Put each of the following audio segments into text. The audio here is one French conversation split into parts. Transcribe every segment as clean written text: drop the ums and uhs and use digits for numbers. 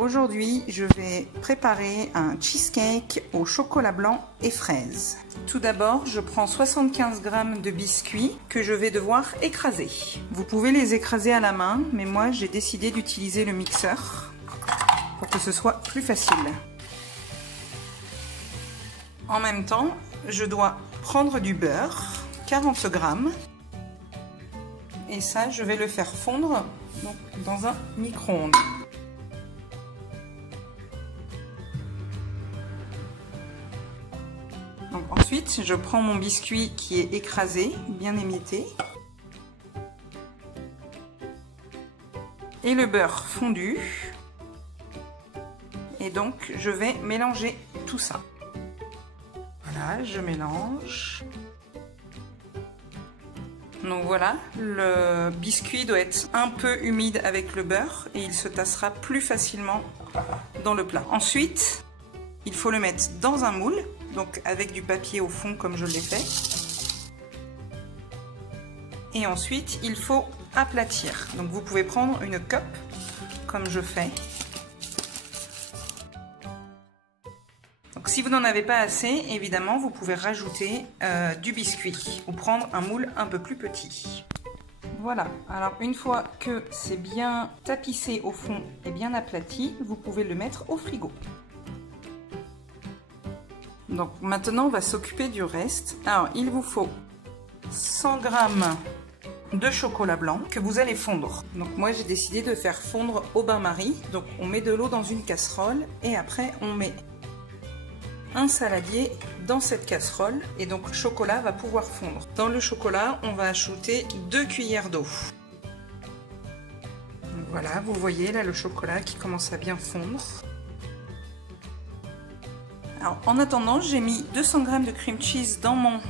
aujourd'hui, je vais préparer un cheesecake au chocolat blanc et fraises. Tout d'abord, je prends 75 g de biscuits que je vais devoir écraser. Vous pouvez les écraser à la main, mais moi j'ai décidé d'utiliser le mixeur pour que ce soit plus facile. En même temps, je dois prendre du beurre, 40 g. Et ça, je vais le faire fondre donc, dans un micro-ondes. Donc, ensuite, je prends mon biscuit qui est écrasé, bien émietté. Et le beurre fondu. Et donc, je vais mélanger tout ça. Voilà, je mélange. Donc voilà, le biscuit doit être un peu humide avec le beurre et il se tassera plus facilement dans le plat. Ensuite, il faut le mettre dans un moule, donc avec du papier au fond comme je l'ai fait. Et ensuite, il faut aplatir. Donc vous pouvez prendre une cup comme je fais. Donc si vous n'en avez pas assez, évidemment, vous pouvez rajouter du biscuit ou prendre un moule un peu plus petit. Voilà, alors une fois que c'est bien tapissé au fond et bien aplati, vous pouvez le mettre au frigo. Donc maintenant, on va s'occuper du reste. Alors, il vous faut 100 g de chocolat blanc que vous allez fondre. Donc moi, j'ai décidé de faire fondre au bain-marie. Donc on met de l'eau dans une casserole et après on met un saladier dans cette casserole et donc le chocolat va pouvoir fondre. Dans le chocolat, on va ajouter 2 cuillères d'eau. Voilà, vous voyez là le chocolat qui commence à bien fondre. Alors, en attendant, j'ai mis 200 g de cream cheese dans mon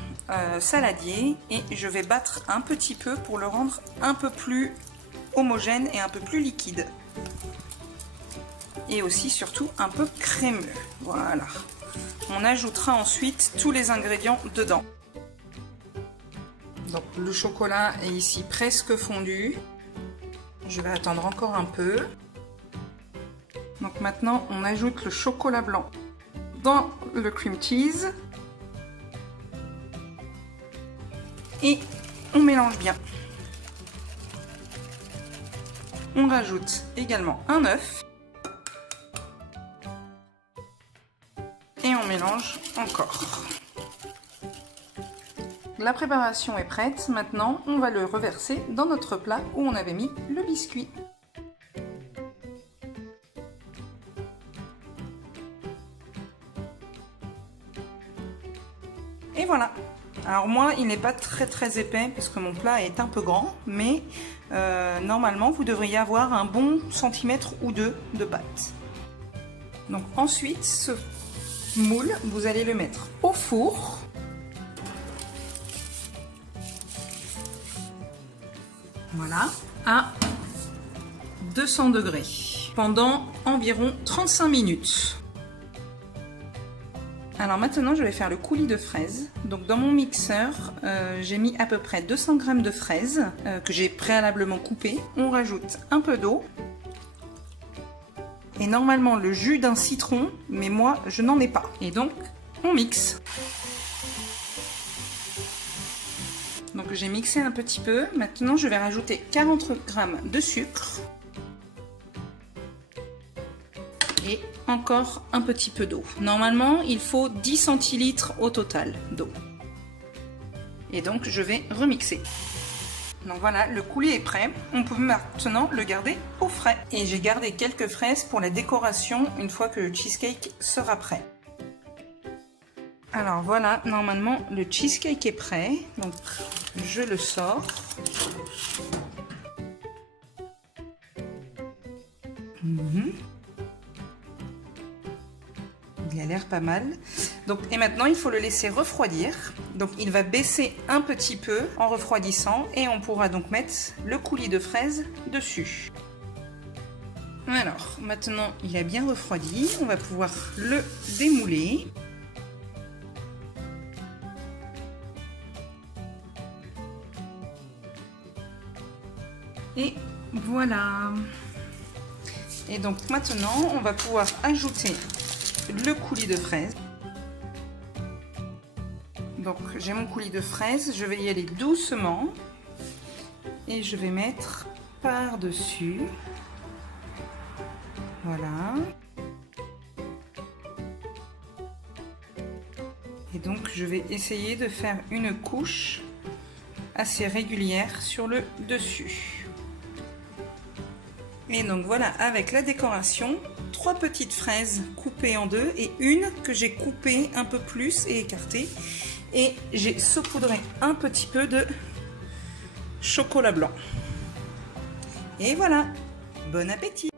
saladier et je vais battre un petit peu pour le rendre un peu plus homogène et un peu plus liquide. Et aussi surtout un peu crémeux. Voilà. On ajoutera ensuite tous les ingrédients dedans. Donc le chocolat est ici presque fondu. Je vais attendre encore un peu. Donc maintenant on ajoute le chocolat blanc dans le cream cheese. Et on mélange bien. On rajoute également un œuf. Et on mélange encore. La préparation est prête. Maintenant, on va le reverser dans notre plat où on avait mis le biscuit. Et voilà. Alors moi, il n'est pas très épais parce que mon plat est un peu grand, mais normalement, vous devriez avoir un bon centimètre ou deux de pâte. Donc ensuite, ce moule, vous allez le mettre au four. Voilà, à 200 degrés pendant environ 35 minutes. Alors maintenant, je vais faire le coulis de fraises. Donc dans mon mixeur, j'ai mis à peu près 200 g de fraises que j'ai préalablement coupées. On rajoute un peu d'eau. Et normalement le jus d'un citron, mais moi je n'en ai pas. Et donc on mixe. Donc j'ai mixé un petit peu. Maintenant je vais rajouter 40 g de sucre. Et encore un petit peu d'eau. Normalement il faut 10 centilitres au total d'eau. Et donc je vais remixer. Donc voilà, le coulis est prêt. On peut maintenant le garder au frais. Et j'ai gardé quelques fraises pour la décoration une fois que le cheesecake sera prêt. Alors voilà, normalement le cheesecake est prêt. Donc je le sors. Il a l'air pas mal. Donc, et maintenant, il faut le laisser refroidir. Donc, il va baisser un petit peu en refroidissant et on pourra donc mettre le coulis de fraises dessus. Alors, maintenant, il a bien refroidi. On va pouvoir le démouler. Et voilà. Et donc maintenant, on va pouvoir ajouter le coulis de fraises. Donc j'ai mon coulis de fraises, je vais y aller doucement et je vais mettre par-dessus. Voilà. Et donc je vais essayer de faire une couche assez régulière sur le dessus. Et donc voilà, avec la décoration, 3 petites fraises coupées en deux et une que j'ai coupée un peu plus et écartée. Et j'ai saupoudré un petit peu de chocolat blanc. Et voilà, bon appétit!